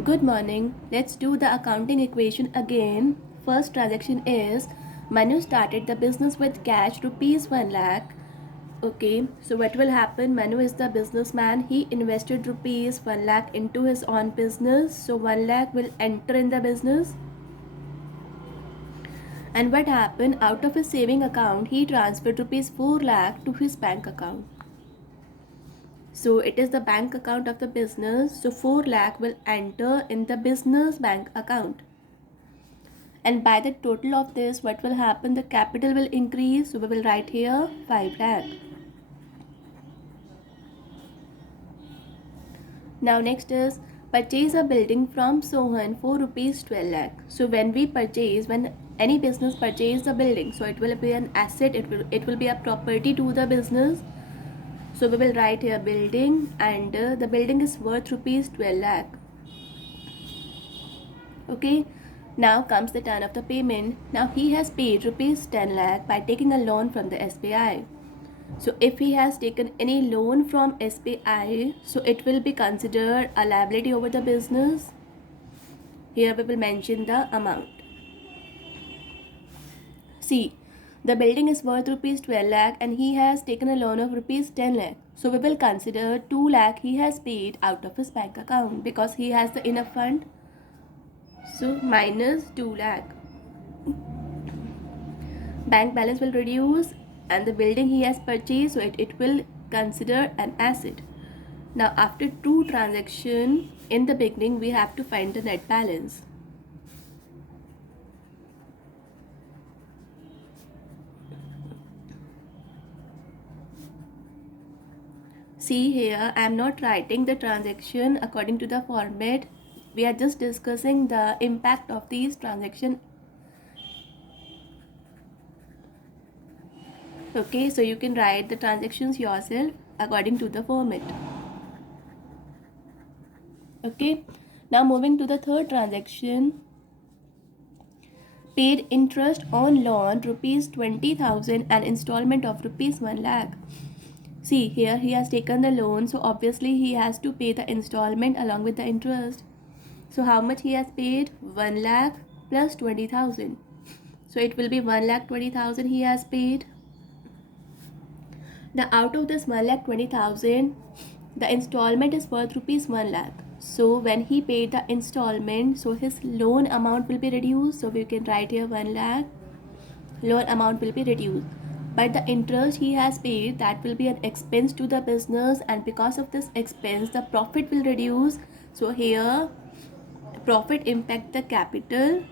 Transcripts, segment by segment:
Good morning. Let's do the accounting equation again. First transaction is Manu started the business with cash rupees 1 lakh. Okay, so what will happen? Manu is the businessman. He invested rupees 1 lakh into his own business. So 1 lakh will enter in the business. And what happened? Out of his saving account, he transferred rupees 4 lakh to his bank account. So it is the bank account of the business. So 4 lakh will enter in the business bank account. And by the total of this, what will happen? The capital will increase. So we will write here 5 lakh. Now next is purchase a building from Sohan for rupees 12 lakh. So when any business purchase a building, so it will be an asset, it will be a property to the business. So we will write here building, and the building is worth rupees 12 lakh. Okay, now comes the turn of the payment. Now he has paid rupees 10 lakh by taking a loan from the SBI. So if he has taken any loan from SBI, so it will be considered a liability over the business. Here we will mention the amount. See, the building is worth rupees 12 lakh and he has taken a loan of rupees 10 lakh. So we will consider 2 lakh he has paid out of his bank account because he has the enough fund. So minus 2 lakh. Bank balance will reduce and the building he has purchased, so it will consider an asset. Now after two transactions, in the beginning we have to find the net balance. See here, I am not writing the transaction according to the format. We are just discussing the impact of these transactions. Okay, so you can write the transactions yourself according to the format. Okay, now moving to the third transaction. Paid interest on loan rupees 20,000 and installment of rupees 1 lakh. See here, he has taken the loan, so obviously he has to pay the installment along with the interest. So how much he has paid? 1 lakh plus 20,000. So it will be 1,20,000 he has paid. Now out of this 1,20,000, the installment is worth rupees 1 lakh. So when he paid the installment, so his loan amount will be reduced. So we can write here 1 lakh. Loan amount will be reduced. But the interest he has paid, that will be an expense to the business, and because of this expense, the profit will reduce. So here, profit impact the capital.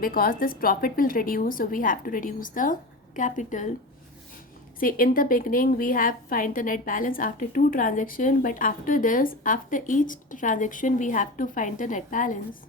Because this profit will reduce, so we have to reduce the capital. Say in the beginning we have find the net balance after two transactions, but after this, after each transaction we have to find the net balance.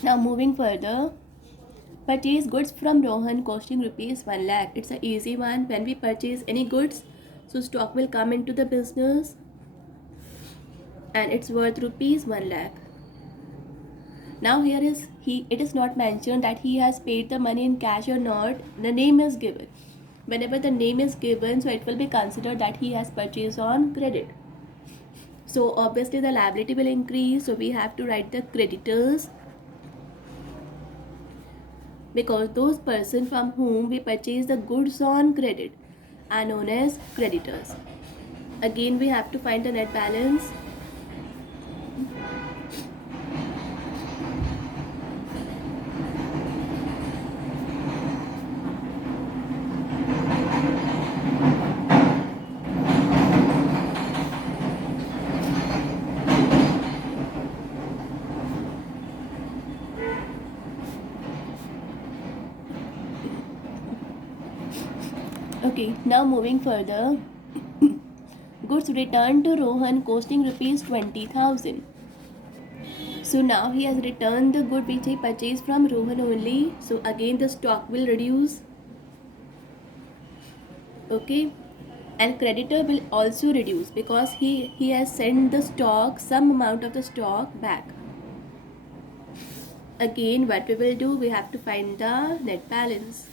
Now moving further, purchase goods from Rohan costing rupees 1 lakh. It's an easy one. When we purchase any goods, so stock will come into the business and it's worth rupees 1 lakh. Now here it is not mentioned that he has paid the money in cash or not. The name is given. Whenever the name is given, so it will be considered that he has purchased on credit. So obviously the liability will increase, so we have to write the creditors, because those persons from whom we purchase the goods on credit are known as creditors. Again we have to find the net balance. Okay, now moving further, goods returned to Rohan costing rupees 20,000. So now he has returned the good which he purchased from Rohan only. So again the stock will reduce. Okay, and creditor will also reduce because he has sent the stock, some amount of the stock back. Again, what we will do, we have to find the net balance.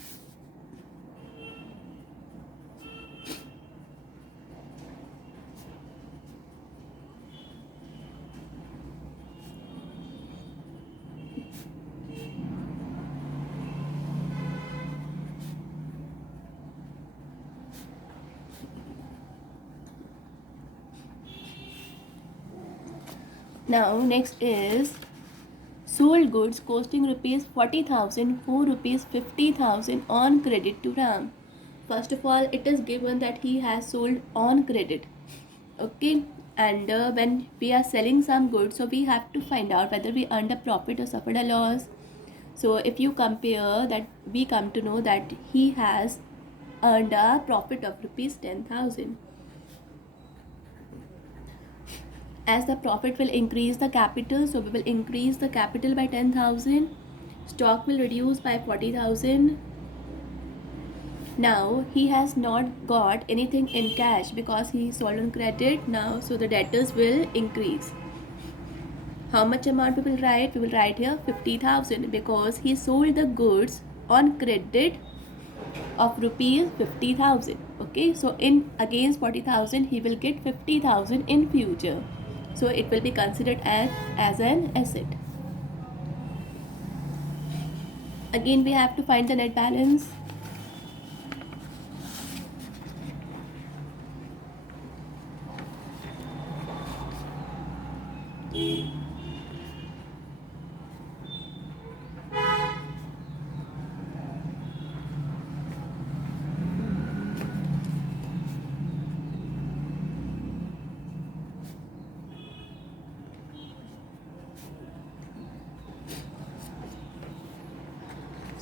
Now next is sold goods costing rupees 40,000 for rupees 50,000 on credit to Ram. First of all, it is given that he has sold on credit. Okay, and when we are selling some goods, so we have to find out whether we earned a profit or suffered a loss. So if you compare that, we come to know that he has earned a profit of rupees 10,000. As the profit will increase the capital, so we will increase the capital by 10,000. Stock will reduce by 40,000. Now he has not got anything in cash because he sold on credit now, so the debtors will increase. How much amount we will write? We will write here 50,000 because he sold the goods on credit of rupees 50,000. Okay, so in against 40,000 he will get 50,000 in future. So it will be considered as an asset. Again, we have to find the net balance.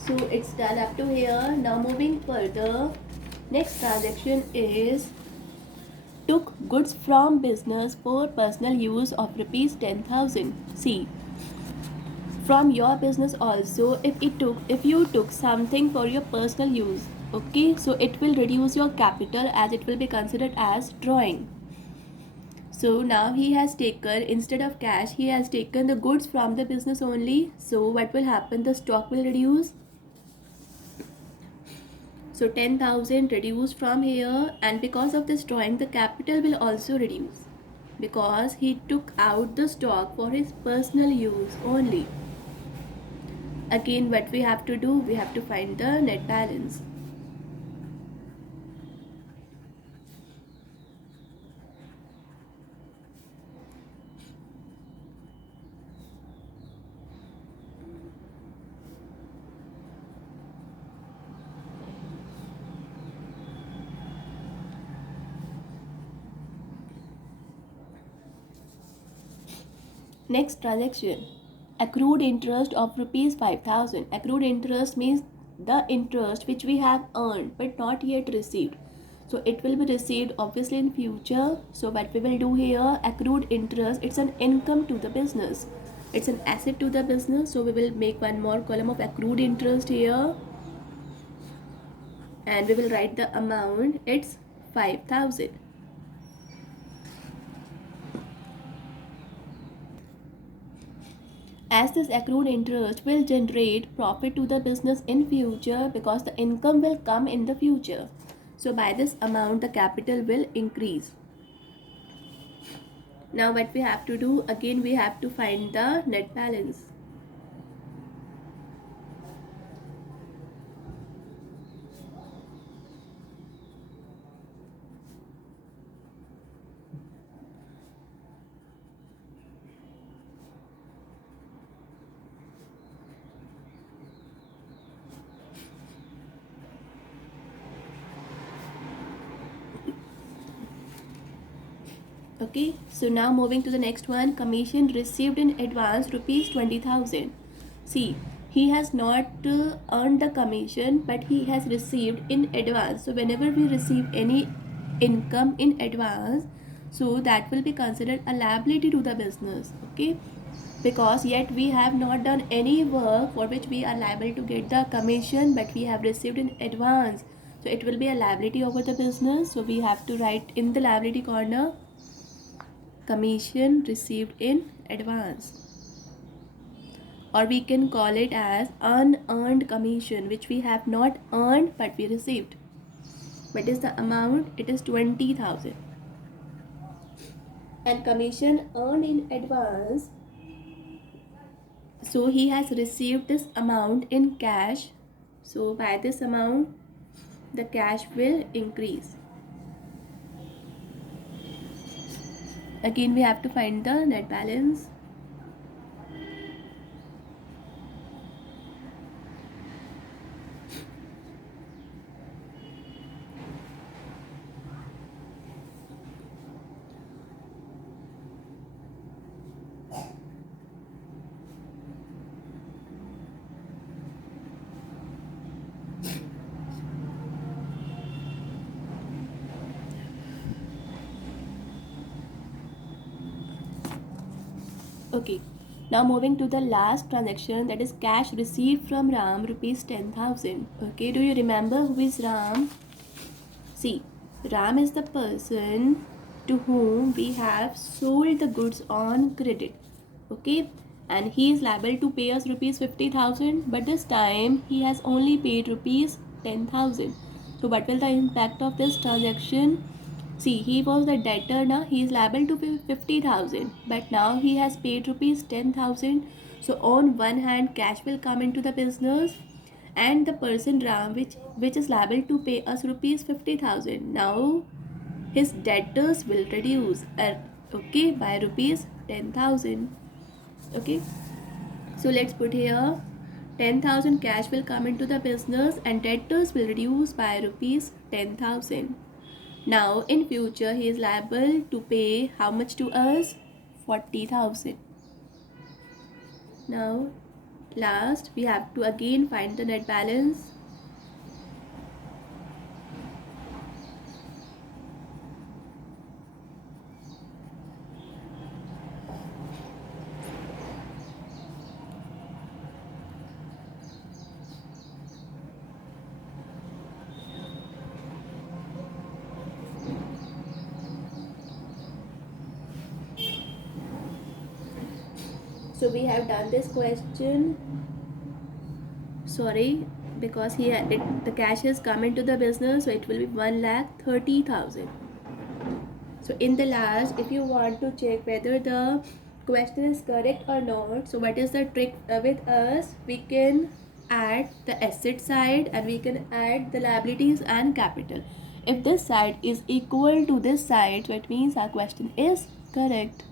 So it's done up to here. Now moving further, next transaction is took goods from business for personal use of rupees 10,000. See, from your business also, if you took something for your personal use, okay, so it will reduce your capital as it will be considered as drawing. So now he has taken, instead of cash, he has taken the goods from the business only. So what will happen? The stock will reduce. So 10,000 reduced from here, and because of this drawing, the capital will also reduce because he took out the stock for his personal use only. Again, what we have to do, we have to find the net balance. Next transaction, accrued interest of rupees 5,000. Accrued interest means the interest which we have earned but not yet received. So it will be received obviously in future. So what we will do here, accrued interest, it's an income to the business. It's an asset to the business. So we will make one more column of accrued interest here. And we will write the amount, it's 5,000. As this accrued interest will generate profit to the business in future because the income will come in the future. So by this amount the capital will increase. Now what we have to do, again we have to find the net balance. Okay, so now moving to the next one, commission received in advance rupees 20,000. See, he has not earned the commission, but he has received in advance. So whenever we receive any income in advance, so that will be considered a liability to the business. Okay, because yet we have not done any work for which we are liable to get the commission, but we have received in advance. So it will be a liability over the business. So we have to write in the liability corner commission received in advance, or we can call it as unearned commission, which we have not earned but we received. What is the amount? It is 20,000. And commission earned in advance, so he has received this amount in cash. So by this amount the cash will increase. Again we have to find the net balance. Okay, now moving to the last transaction, that is cash received from Ram, rupees 10,000. Okay, do you remember who is Ram? See, Ram is the person to whom we have sold the goods on credit. Okay, and he is liable to pay us rupees 50,000, but this time he has only paid rupees 10,000. So what will the impact of this transaction? See, he was the debtor now, he is liable to pay 50,000, but now he has paid rupees 10,000. So on one hand cash will come into the business, and the person Ram which is liable to pay us rupees 50,000, now his debtors will reduce okay, by rupees 10,000. Okay, so let's put here 10,000 cash will come into the business and debtors will reduce by rupees 10,000. Now in future he is liable to pay how much to us? 40,000. Now last we have to again find the net balance. So we have done this question, sorry, because here the cash has come into the business, so it will be 1,30,000. So in the last, if you want to check whether the question is correct or not, so what is the trick with us? We can add the asset side and we can add the liabilities and capital. If this side is equal to this side, so it means our question is correct.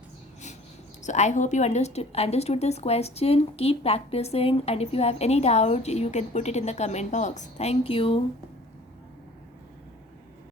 So I hope you understood this question. Keep practicing, and if you have any doubt you can put it in the comment box. Thank you.